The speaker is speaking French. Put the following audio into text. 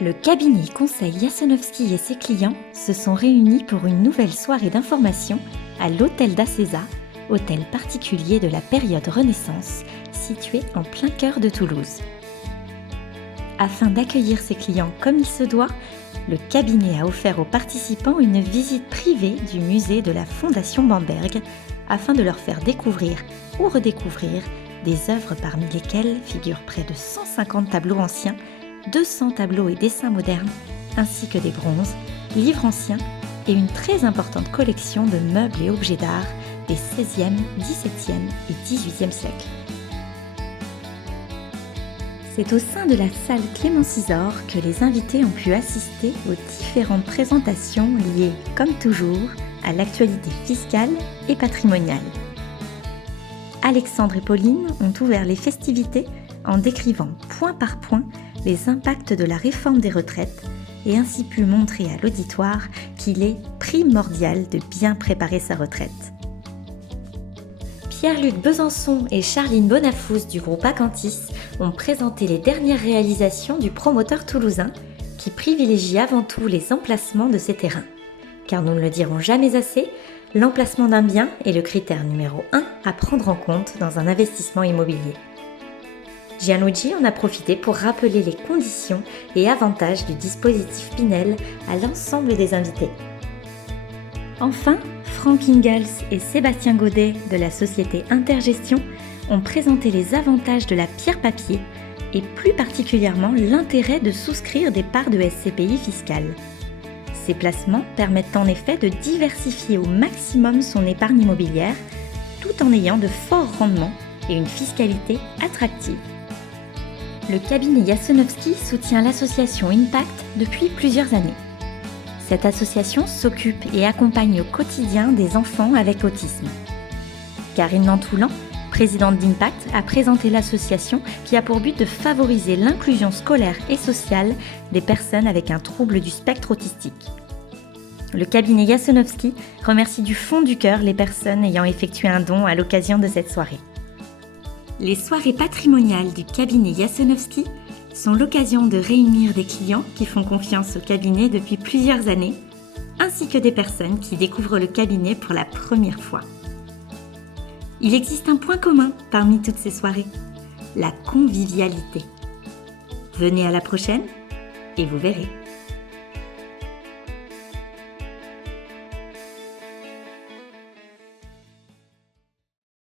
Le cabinet conseil Yasenovski et ses clients se sont réunis pour une nouvelle soirée d'information à l'hôtel d'Acesa, hôtel particulier de la période Renaissance, situé en plein cœur de Toulouse. Afin d'accueillir ses clients comme il se doit, le cabinet a offert aux participants une visite privée du musée de la Fondation Bamberg afin de leur faire découvrir ou redécouvrir des œuvres parmi lesquelles figurent près de 150 tableaux anciens, 200 tableaux et dessins modernes, ainsi que des bronzes, livres anciens et une très importante collection de meubles et objets d'art des XVIe, XVIIe et XVIIIe siècles. C'est au sein de la salle Clément Cisor que les invités ont pu assister aux différentes présentations liées, comme toujours, à l'actualité fiscale et patrimoniale. Alexandre et Pauline ont ouvert les festivités en décrivant point par point les impacts de la réforme des retraites et ainsi pu montrer à l'auditoire qu'il est primordial de bien préparer sa retraite. Pierre-Luc Besançon et Charline Bonafous du groupe Acantis ont présenté les dernières réalisations du promoteur toulousain qui privilégie avant tout les emplacements de ses terrains. Car nous ne le dirons jamais assez, l'emplacement d'un bien est le critère numéro 1 à prendre en compte dans un investissement immobilier. Gianluigi en a profité pour rappeler les conditions et avantages du dispositif Pinel à l'ensemble des invités. Enfin, Franck Ingalls et Sébastien Godet de la société Intergestion ont présenté les avantages de la pierre papier et plus particulièrement l'intérêt de souscrire des parts de SCPI fiscales. Ces placements permettent en effet de diversifier au maximum son épargne immobilière tout en ayant de forts rendements et une fiscalité attractive. Le cabinet Yasenovski soutient l'association Impact depuis plusieurs années. Cette association s'occupe et accompagne au quotidien des enfants avec autisme. Karine Nantoulan, présidente d'Impact, a présenté l'association qui a pour but de favoriser l'inclusion scolaire et sociale des personnes avec un trouble du spectre autistique. Le cabinet Yasenovski remercie du fond du cœur les personnes ayant effectué un don à l'occasion de cette soirée. Les soirées patrimoniales du cabinet Yasenovski sont l'occasion de réunir des clients qui font confiance au cabinet depuis plusieurs années, ainsi que des personnes qui découvrent le cabinet pour la première fois. Il existe un point commun parmi toutes ces soirées, la convivialité. Venez à la prochaine et vous verrez.